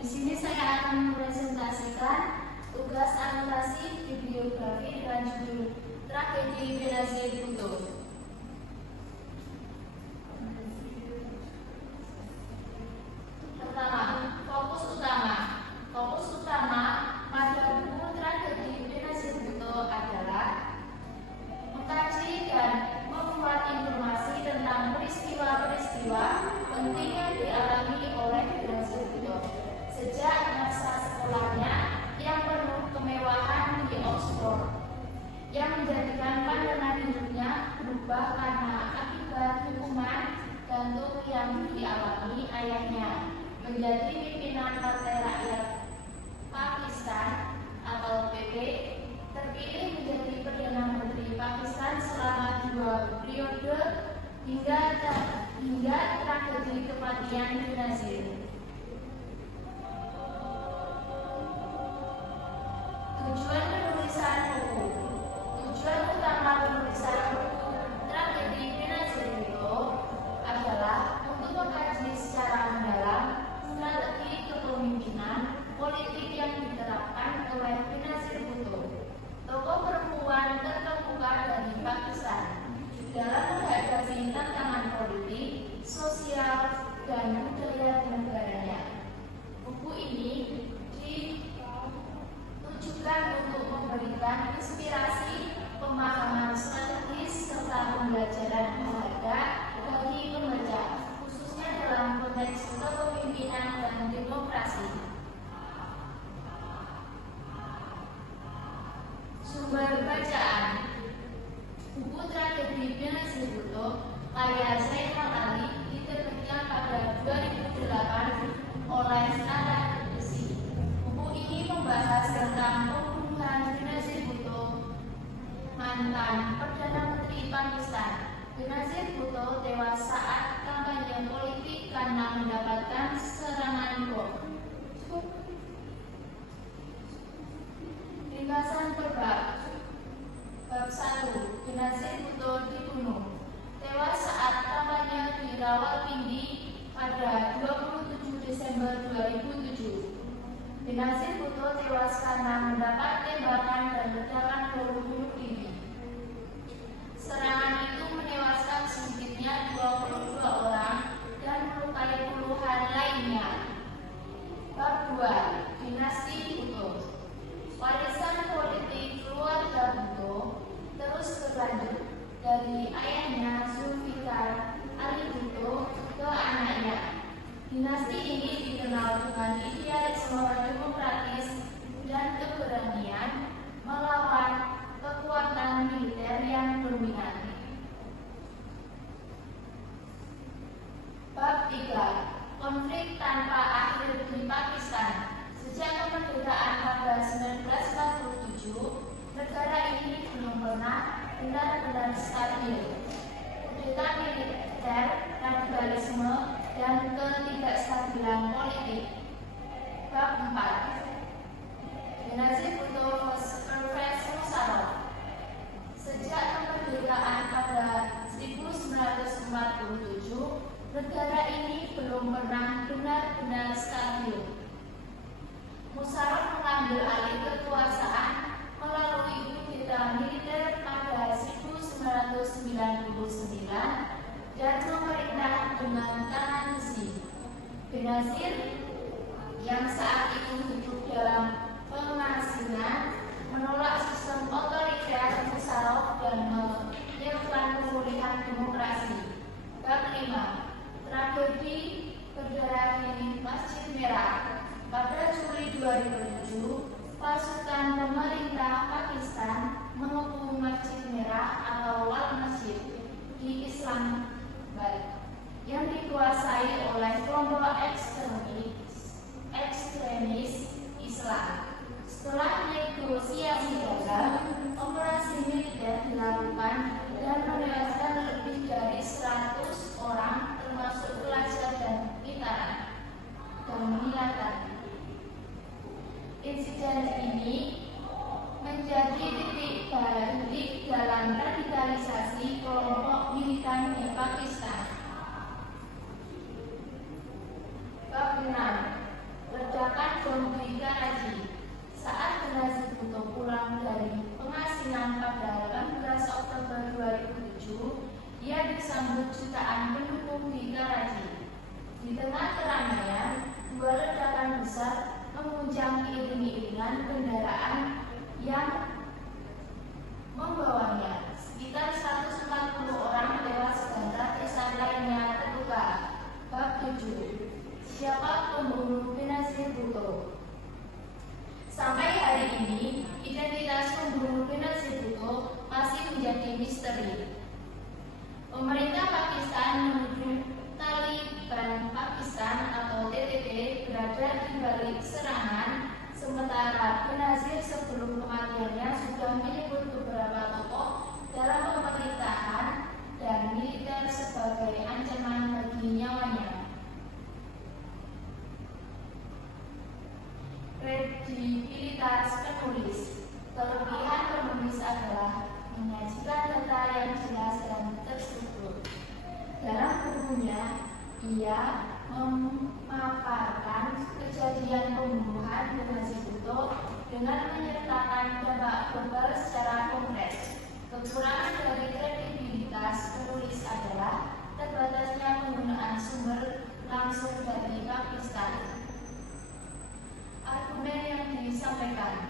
di sini saya akan mempresentasikan tugas anotasi bibliografi dengan judul Tragedi Benazir Bhutto. Pertama, fokus utama pada buku Tragedi Benazir Bhutto adalah mengkaji dan membuat informasi tentang peristiwa-peristiwa penting yang dialami oleh Benazir Bhutto sejak masa sekolahnya yang penuh kemewahan di Oxford, yang menjadikan pandangan hidupnya berubah karena akibat hukuman gantung yang dialami ayahnya menjadi pimpinan Partai Rakyat Pakistan atau PP, terpilih menjadi Perdana Menteri Pakistan selama 2 periode hingga tragedi kematian Benazir. Tujuan utama penulisan buku Tragedi Benazir Bhutto adalah untuk mengkaji secara mendalam strategi kepemimpinan politik yang diterapkan oleh Benazir Bhutto, tokoh perempuan terkemuka dari Pakistan, dalam menghadapi tantangan politik, sosial, dan budaya negaranya. Buku ini ditujukan untuk memberikan inspirasi, pemahaman strategis, serta pembelajaran berharga bagi pembaca, khususnya dalam konteks kepemimpinan dan demokrasi. Sumber bacaan: buku Tragedi Benazir Bhutto karya Zainal Ali diterbitkan pada 2008 oleh Standard Edisi. Buku ini membahas tentang pembunuhan Benazir Bhutto, mantan Perdana Menteri Pakistan. Benazir Bhutto tewas saat kampanye politik karena mendapatkan serangan bom. Ringkasan berbab. Bab 1. Benazir Bhutto dibunuh. Tewas saat kampanye di Rawalpindi pada 27 Desember 2007. Benazir Bhutto tewas karena mendapat tembakan dan ledakan bom bunuh diri. Serangan itu menewaskan sedikitnya 22 orang dan melukai puluhan lainnya. Bab 2. Dinasti Bhutto. Warisan politik keluarga Bhutto terus berlanjut dari ayahnya Zulfikar Ali Bhutto ke anaknya. Dinasti ini dikenal dengan idealisme demokratis dan keberanian melawan kekuatan militer yang dominan. Bab 3. Konflik tanpa akhir di Pakistan. Sejak kemerdekaan pada 1947, negara ini belum pernah benar-benar stabil. Kudeta militer, radikalisme, dan ketidakstabilan politik. Bab 4. Benazir Bhutto vs Musharraf. Sejak kemerdekaan pada 1947, negara ini belum pernah benar-benar stabil. Musharraf mengambil alih kekuasaan melalui kudeta militer pada 1999 dan memerintah dengan tangan besi. Benazir yang saat itu hidup dalam pengasingan menolak sistem otoriter Musharraf dan menyerukan pemulihan demokrasi. Bab 5. Tragedi berdarah di Masjid Merah. Pada Juli 2007, pasukan pemerintah Pakistan mengepung Masjid Merah atau Wal Masjid di Islamabad yang dikuasai oleh kelompok ekstremis Islam. Setelah negosiasi gagal, operasi militer dilakukan dan menewaskan lebih dari 100 orang termasuk pelajar dan militer. Insiden ini menjadi titik balik dalam radikalisasi kelompok militan di Pakistan. Bab 6. berada di balik serangan, sementara Benazir sebelum kematiannya sudah menyebut beberapa tokoh dalam pemerintahan dan militer sebagai ancaman bagi nyawanya. Kredibilitas penulis. Kelebihan penulis adalah menyajikan data yang jelas dan terstruktur. Dalam bukunya, ia memaparkan kejadian pembunuhan Benazir Bhutto dengan menyertakan dampak global secara konkret. Kekurangan dari kredibilitas penulis adalah terbatasnya penggunaan sumber langsung dari Pakistan. Argumen yang disampaikan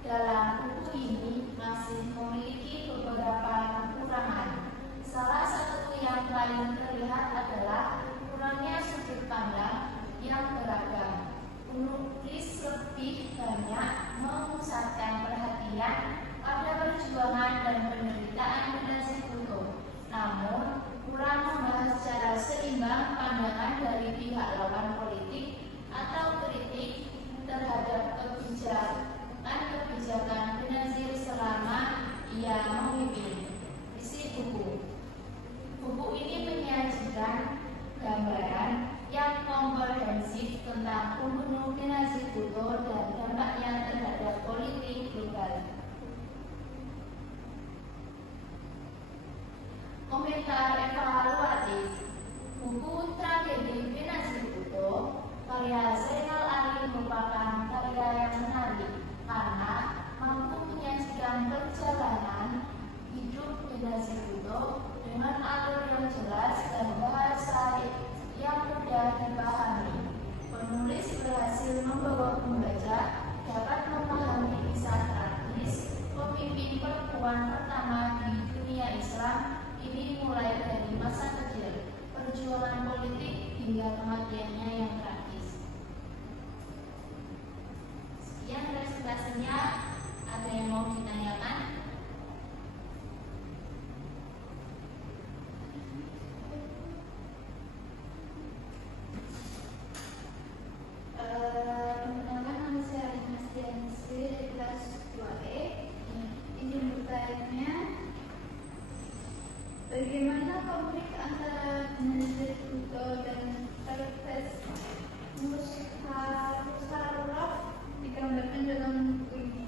dalam buku ini masih memiliki beberapa kekurangan. Salah satu yang paling terlihat adalah kurangnya sudut pandang yang beragam. Penulis lebih banyak memusatkan perhatian pada perjuangan dan penderitaan Benazir Bhutto, namun kurang membahas secara seimbang pandangan dari pihak lawan politik atau kritik terhadap kebijakan Benazir selama ia memimpin. Isi buku. Buku ini menyajikan gambaran yang komprehensif tentang pembunuh Benazir Bhutto dan dampaknya terhadap politik global. Komentar evaluatif. Buku Tragedi Benazir Bhutto karya Zainal Arifin merupakan karya yang menarik karena mampu menyajikan perjalanan hidup Benazir Bhutto dengan alur yang jelas dan bahasa yang mudah dipahami. Penulis berhasil membawa pembaca dapat memahami kisah tragis pemimpin perempuan pertama di dunia Islam ini mulai dari masa kecil, perjuangan politik hingga kematiannya yang tragis. Sekian presentasinya. Ada yang mau ditanyakan? Bagaimana konflik antara Benazir Bhutto dan Pervez Musharraf digambarkan dalam buku ini?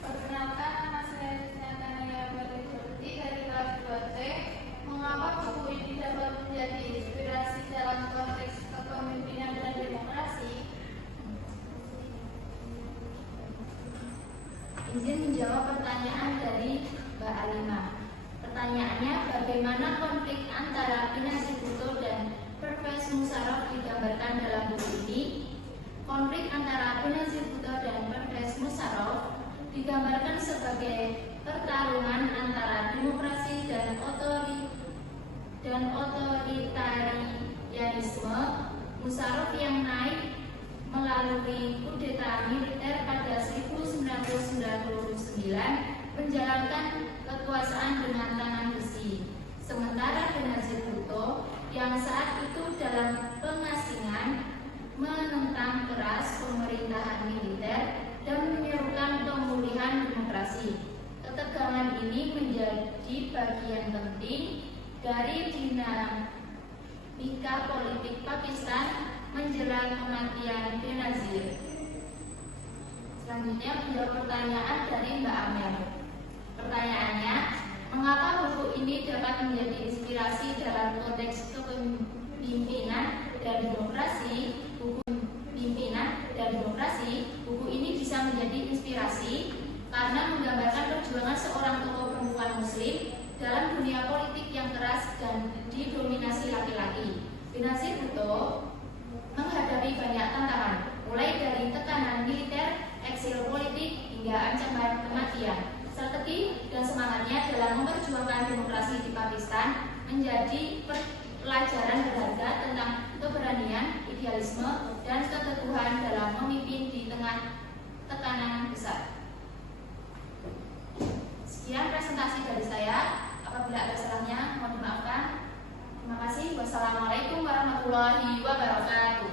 Perkenalkan, nama saya Tania Berlisurti dari kelas 2C. Mengapa buku ini dapat menjadi inspirasi dalam konteks kepemimpinan dan demokrasi? Izin menjawab pertanyaan dari Mbak Alima. Pertanyaannya, bagaimana konflik antara Benazir Bhutto dan Pervez Musharraf digambarkan dalam buku ini? Konflik antara Benazir Bhutto dan Pervez Musharraf digambarkan sebagai pertarungan antara demokrasi dan otoritarianisme. Musharraf yang naik melalui kudeta militer pada 1999 menjalankan kekuasaan dengan tangan besi. Sementara Benazir Bhutto yang saat itu dalam pengasingan menentang keras pemerintahan militer dan menyerukan pemulihan demokrasi. Ketegangan ini menjadi bagian penting dari dinamika politik Pakistan menjelang kematian Benazir. Selanjutnya menjawab pertanyaan dari Mbak Amel. Pertanyaannya, mengapa buku ini dapat menjadi inspirasi dalam konteks kepemimpinan dan demokrasi? Buku ini bisa menjadi inspirasi karena menggambarkan perjuangan seorang tokoh perempuan Muslim dalam dunia politik yang keras dan didominasi laki-laki. Benazir Bhutto menghadapi banyak tantangan, mulai dari tekanan militer, eksil politik, hingga ancaman kematian. Strategi dan semangatnya dalam memperjuangkan demokrasi di Pakistan menjadi pelajaran berharga tentang keberanian, idealisme, dan keteguhan dalam besar. Sekian presentasi dari saya. Apabila ada salahnya, mohon dimaafkan. Terima kasih. Wassalamualaikum warahmatullahi wabarakatuh.